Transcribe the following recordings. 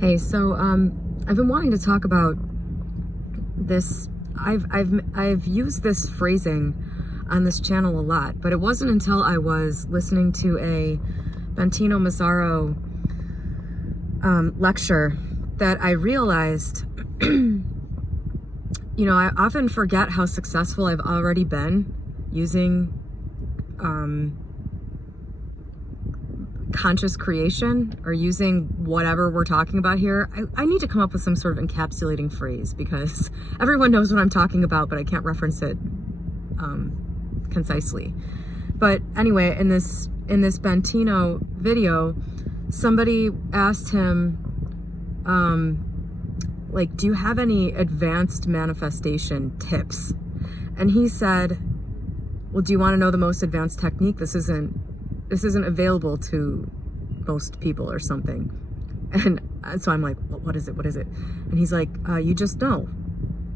Hey, so I've been wanting to talk about this. I've used this phrasing on this channel a lot, but it wasn't until I was listening to a Bentino Mazzaro lecture that I realized, I often forget how successful I've already been using conscious creation or using whatever we're talking about here. I need to come up with some sort of encapsulating phrase because everyone knows what I'm talking about, but I can't reference it concisely. But anyway, in this Bentino video, somebody asked him, do you have any advanced manifestation tips? And he said, well, do you want to know the most advanced technique? This isn't available to most people or something. And so I'm like, well, what is it? And he's like, you just know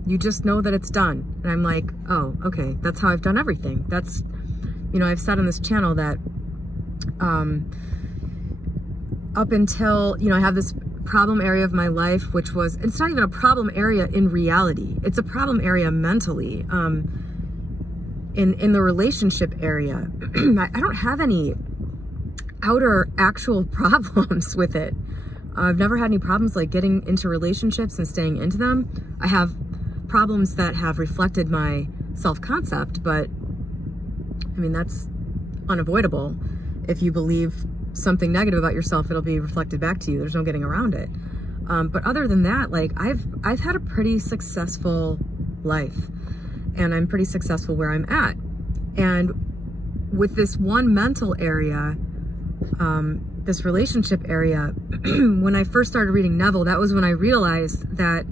that it's done. And I'm like, oh, okay. That's how I've done everything. That's, I've said on this channel that, up until, I have this problem area of my life, which was, it's not even a problem area in reality. It's a problem area mentally. In the relationship area, I don't have any outer actual problems with it. I've never had any problems like getting into relationships and staying into them. I have problems that have reflected my self-concept, but I mean, that's unavoidable. If you believe something negative about yourself, it'll be reflected back to you. There's no getting around it. But other than that, like I've had a pretty successful life. And I'm pretty successful where I'm at. And with this one mental area, this relationship area, when I first started reading Neville, that was when I realized that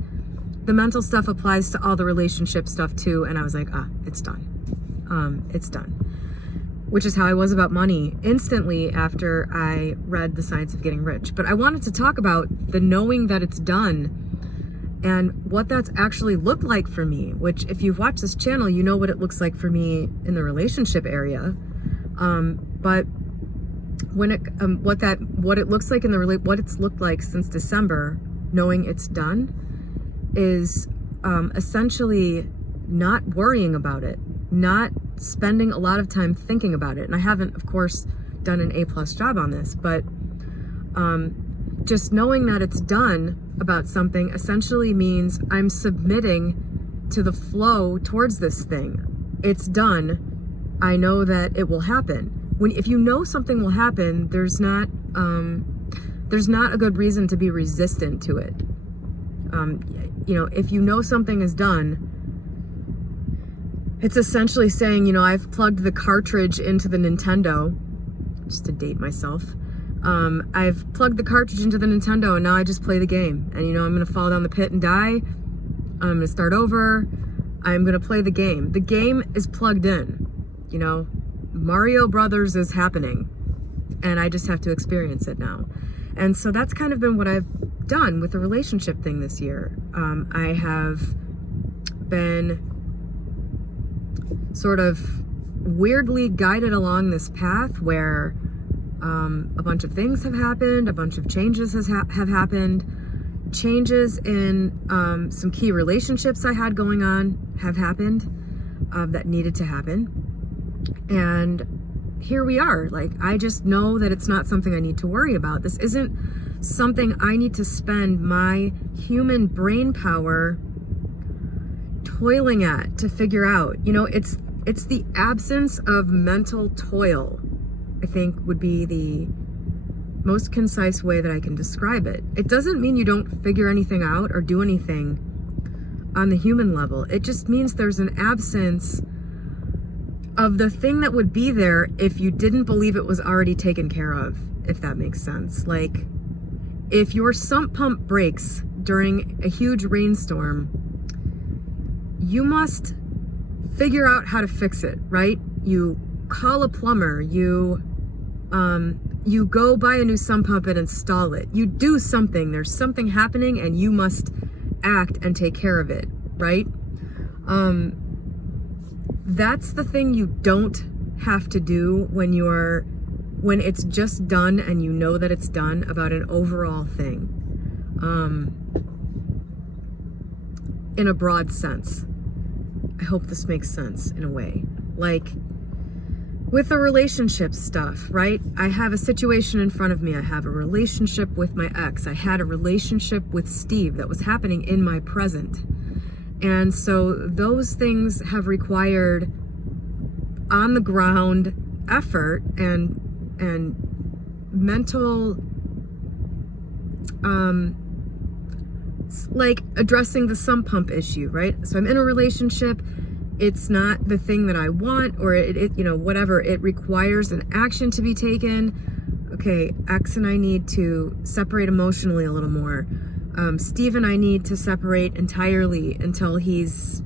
the mental stuff applies to all the relationship stuff too. And I was like, it's done. It's done. Which is how I was about money instantly after I read The Science of Getting Rich. But I wanted to talk about the knowing that it's done and what that's actually looked like for me, which if you've watched this channel, you know what it looks like for me in the relationship area. But when what it looks like what it's looked like since December, knowing it's done, is essentially not worrying about it, not spending a lot of time thinking about it. And I haven't, of course, done an A+ job on this, but just knowing that it's done about something essentially means I'm submitting to the flow towards this thing. It's done. I know that it will happen. If you know something will happen, there's not a good reason to be resistant to it. If you know something is done, it's essentially saying, I've plugged the cartridge into the Nintendo, just to date myself. I've plugged the cartridge into the Nintendo and now I just play the game. And I'm going to fall down the pit and die. I'm going to start over. I'm going to play the game. The game is plugged in. Mario Brothers is happening. And I just have to experience it now. And so that's kind of been what I've done with the relationship thing this year. I have been sort of weirdly guided along this path where a bunch of things have happened, a bunch of changes have happened. Changes in some key relationships I had going on have happened that needed to happen. And here we are. I just know that it's not something I need to worry about. This isn't something I need to spend my human brain power toiling at to figure out. It's the absence of mental toil, I think, would be the most concise way that I can describe it. It doesn't mean you don't figure anything out or do anything on the human level. It just means there's an absence of the thing that would be there if you didn't believe it was already taken care of, if that makes sense. If your sump pump breaks during a huge rainstorm, you must figure out how to fix it, right? You call a plumber, you go buy a new sump pump and install it. You do something. There's something happening and you must act and take care of it, right? That's the thing you don't have to do when it's just done and you know that it's done about an overall thing. in a broad sense. I hope this makes sense in a way. Like with the relationship stuff, right? I have a situation in front of me. I have a relationship with my ex. I had a relationship with Steve that was happening in my present. And so those things have required on the ground effort and mental, like addressing the sump pump issue, right? So I'm in a relationship. It's not the thing that I want, or it you know, whatever. It requires an action to be taken. Okay, X and I need to separate emotionally a little more. Steve and I need to separate entirely until he's,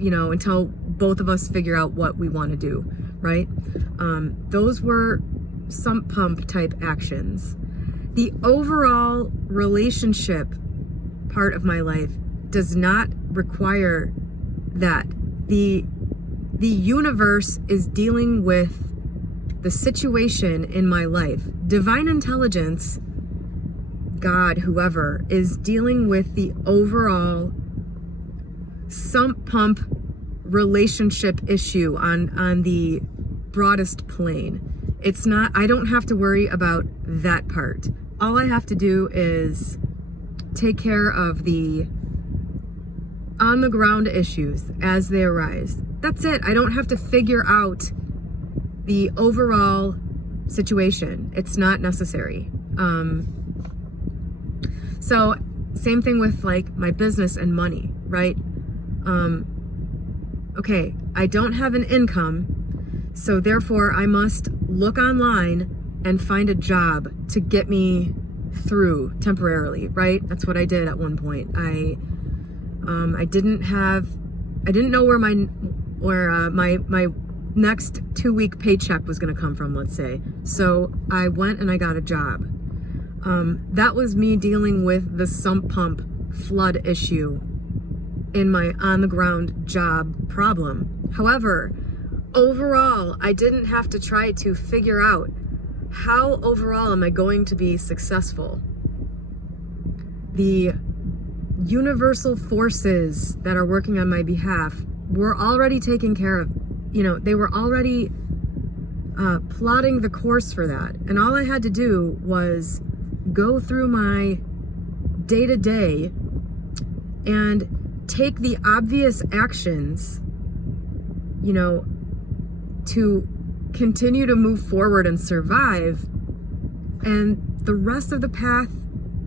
you know, until both of us figure out what we want to do, right? Those were sump pump type actions. The overall relationship part of my life does not require that. The universe is dealing with the situation in my life. Divine intelligence, God, whoever, is dealing with the overall sump pump relationship issue on the broadest plane. It's not, I don't have to worry about that part. All I have to do is take care of the on the ground issues as they arise. That's it. I don't have to figure out the overall situation. It's not necessary. So same thing with like my business and money, right? Okay, I don't have an income, so therefore I must look online and find a job to get me through temporarily, right? That's what I did at one point. I didn't know where my next 2-week paycheck was going to come from, let's say. So I went and I got a job. That was me dealing with the sump pump flood issue in my on the ground job problem. However, overall, I didn't have to try to figure out how overall am I going to be successful. The universal forces that are working on my behalf were already taken care of. You know, they were already plotting the course for that. And all I had to do was go through my day-to-day and take the obvious actions, you know, to continue to move forward and survive. And the rest of the path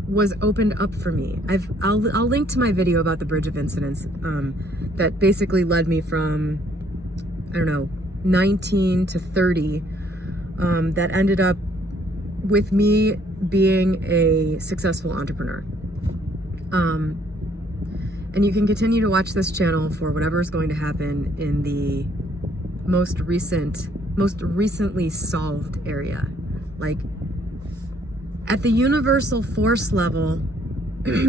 was opened up for me. I'll link to my video about the Bridge of Incidents that basically led me from, I don't know, 19 to 30, that ended up with me being a successful entrepreneur. And you can continue to watch this channel for whatever is going to happen in the most recently solved area. Like at the universal force level,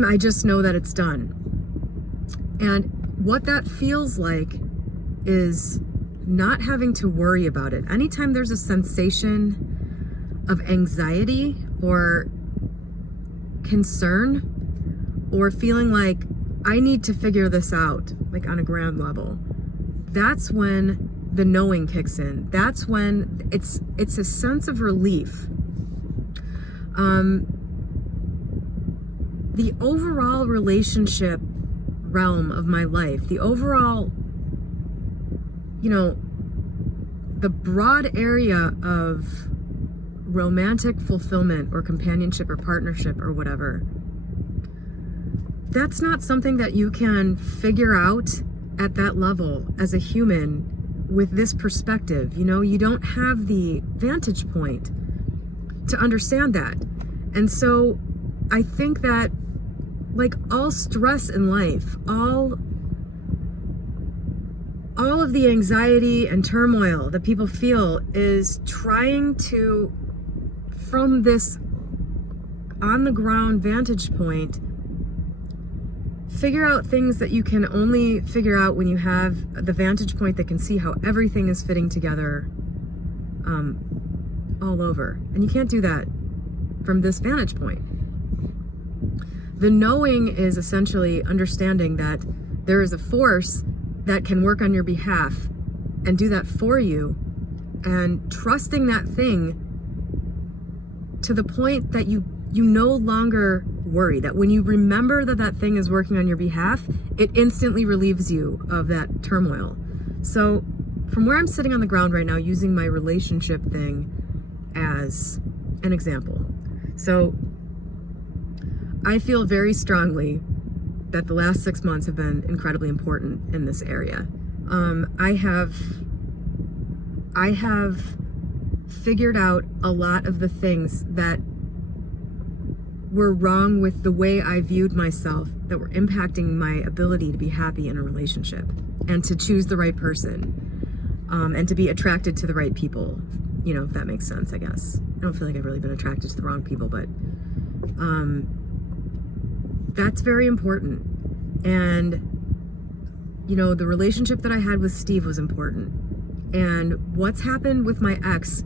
I just know that it's done. And what that feels like is not having to worry about it. Anytime there's a sensation of anxiety or concern or feeling like I need to figure this out, like on a ground level, that's when the knowing kicks in. That's when it's a sense of relief. The overall relationship realm of my life, the overall, you know, the broad area of romantic fulfillment or companionship or partnership or whatever, that's not something that you can figure out at that level as a human with this perspective. You know, you don't have the vantage point to understand that. And so I think that, like all stress in life, all of the anxiety and turmoil that people feel is trying to, from this on the ground vantage point, figure out things that you can only figure out when you have the vantage point that can see how everything is fitting together all over. And you can't do that from this vantage point. The knowing is essentially understanding that there is a force that can work on your behalf and do that for you, and trusting that thing to the point that you no longer worry, that when you remember that that thing is working on your behalf, it instantly relieves you of that turmoil. So from where I'm sitting on the ground right now, using my relationship thing as an example. So I feel very strongly that the last 6 months have been incredibly important in this area. I have figured out a lot of the things that were wrong with the way I viewed myself, that were impacting my ability to be happy in a relationship and to choose the right person, and to be attracted to the right people, you know, if that makes sense, I guess. I don't feel like I've really been attracted to the wrong people, but that's very important. And, you know, the relationship that I had with Steve was important. And what's happened with my ex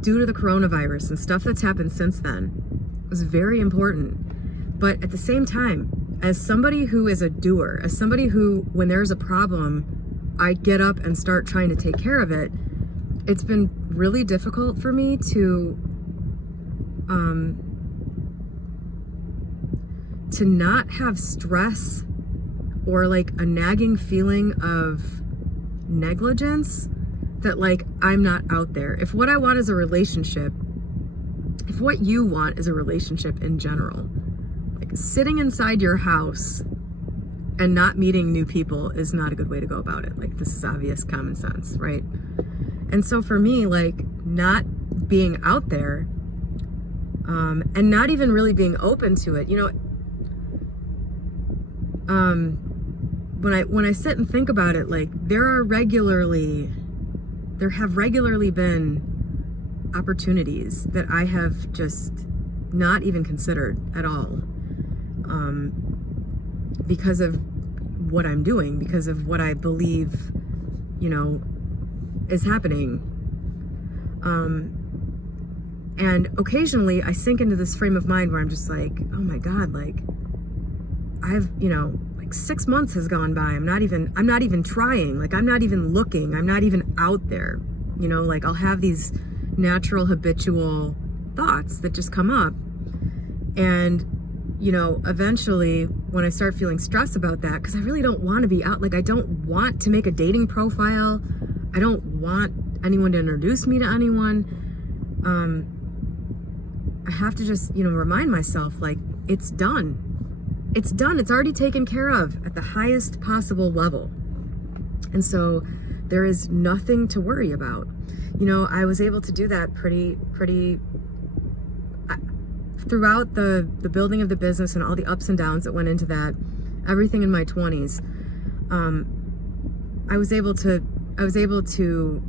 due to the coronavirus and stuff that's happened since then was very important. But at the same time, as somebody who is a doer, as somebody who, when there's a problem, I get up and start trying to take care of it, it's been really difficult for me to not have stress or like a nagging feeling of negligence that like I'm not out there. If what I want is a relationship, if what you want is a relationship in general, like sitting inside your house and not meeting new people is not a good way to go about it. Like, this is obvious common sense, right? And so for me, like, not being out there, and not even really being open to it, you know, when I sit and think about it, like, there have regularly been opportunities that I have just not even considered at all, because of what I'm doing, because of what I believe, you know, is happening. And occasionally I sink into this frame of mind where I'm just like, oh my God, like, I've, you know, like 6 months has gone by. I'm not even trying. Like, I'm not even looking. I'm not even out there. You know, like, I'll have these natural habitual thoughts that just come up. And, you know, eventually when I start feeling stressed about that, because I really don't want to be out, like, I don't want to make a dating profile. I don't want anyone to introduce me to anyone. I have to just, you know, remind myself, like, it's done. It's done. It's already taken care of at the highest possible level. And so there is nothing to worry about. You know, I was able to do that pretty throughout the building of the business and all the ups and downs that went into that, everything in my 20s. I was able to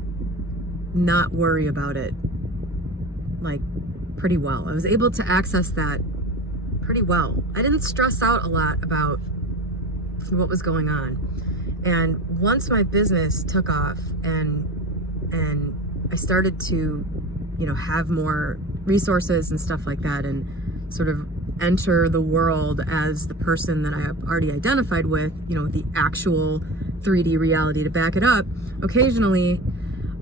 not worry about it, like, pretty well. I was able to access that pretty well. I didn't stress out a lot about what was going on. And once my business took off and I started to, you know, have more resources and stuff like that, and sort of enter the world as the person that I have already identified with, you know, the actual 3D reality to back it up, occasionally,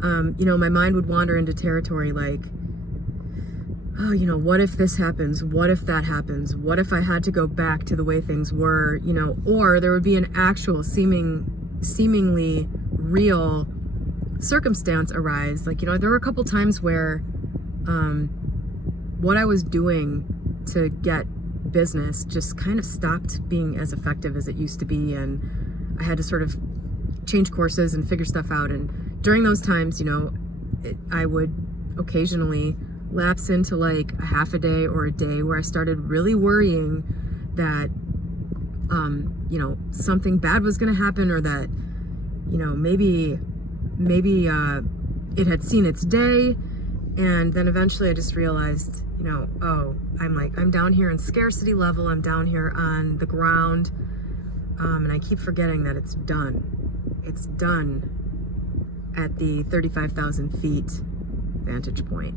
you know, my mind would wander into territory like, oh, you know, what if this happens? What if that happens? What if I had to go back to the way things were, you know, or there would be an actual seemingly real circumstance arise. Like, you know, there were a couple times where what I was doing to get business just kind of stopped being as effective as it used to be, and I had to sort of change courses and figure stuff out. And during those times, you know, I would occasionally lapse into like a half a day or a day where I started really worrying that, you know, something bad was going to happen, or that, you know, maybe it had seen its day. And then eventually I just realized, you know, oh, I'm down here in scarcity level. I'm down here on the ground. And I keep forgetting that it's done. It's done at the 35,000 feet vantage point.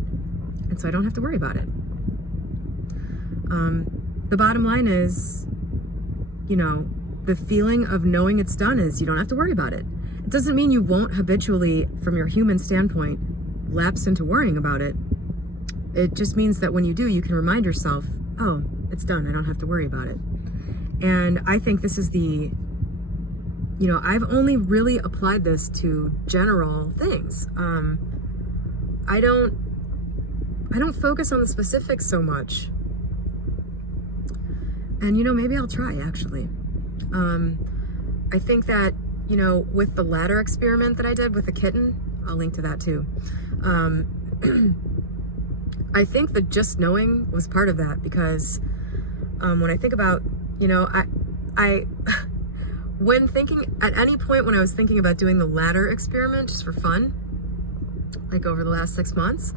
And so I don't have to worry about it. the bottom line is, you know, the feeling of knowing it's done is you don't have to worry about it. It doesn't mean you won't habitually, from your human standpoint, lapse into worrying about it. It just means that when you do, you can remind yourself, oh, it's done. I don't have to worry about it. And I think this is the, you know, I've only really applied this to general things. I don't focus on the specifics so much. And, you know, maybe I'll try, actually. I think that, you know, with the ladder experiment that I did with the kitten, I'll link to that too. I think that just knowing was part of that, because when I think about, you know, I when thinking, at any point when I was thinking about doing the ladder experiment just for fun, like over the last 6 months,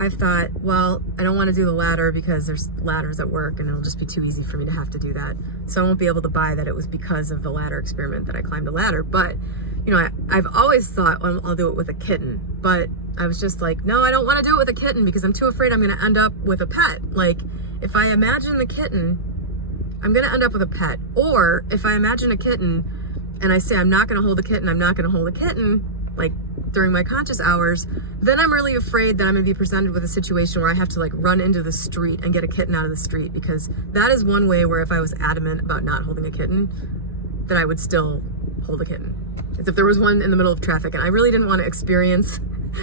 I've thought, well, I don't want to do the ladder because there's ladders at work and it'll just be too easy for me to have to do that. So I won't be able to buy that it was because of the ladder experiment that I climbed a ladder. But, you know, I've always thought, well, I'll do it with a kitten. But I was just like, no, I don't want to do it with a kitten because I'm too afraid I'm going to end up with a pet. Like, if I imagine the kitten, I'm going to end up with a pet. Or if I imagine a kitten and I say, I'm not going to hold a kitten, I'm not going to hold a kitten, like during my conscious hours, then I'm really afraid that I'm going to be presented with a situation where I have to like run into the street and get a kitten out of the street, because that is one way where if I was adamant about not holding a kitten, that I would still hold a kitten. As if there was one in the middle of traffic, and I really didn't want to experience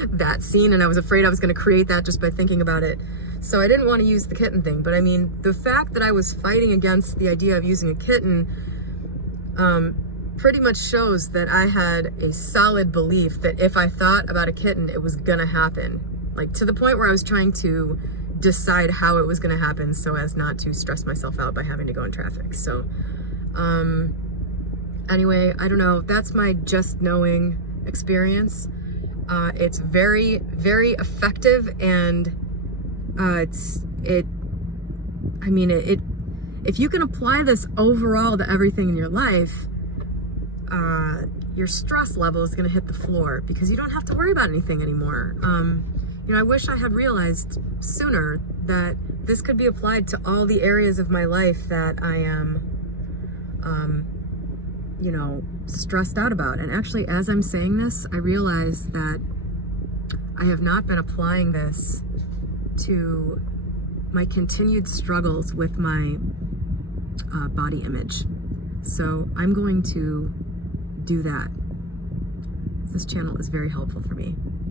that scene, and I was afraid I was going to create that just by thinking about it. So I didn't want to use the kitten thing. But I mean, the fact that I was fighting against the idea of using a kitten pretty much shows that I had a solid belief that if I thought about a kitten, it was gonna happen. Like, to the point where I was trying to decide how it was gonna happen so as not to stress myself out by having to go in traffic. So anyway, I don't know, that's my just knowing experience. It's very, very effective, and if you can apply this overall to everything in your life, your stress level is going to hit the floor, because you don't have to worry about anything anymore. You know, I wish I had realized sooner that this could be applied to all the areas of my life that I am, you know, stressed out about. And actually, as I'm saying this, I realize that I have not been applying this to my continued struggles with my body image. So I'm going to do that. This channel is very helpful for me.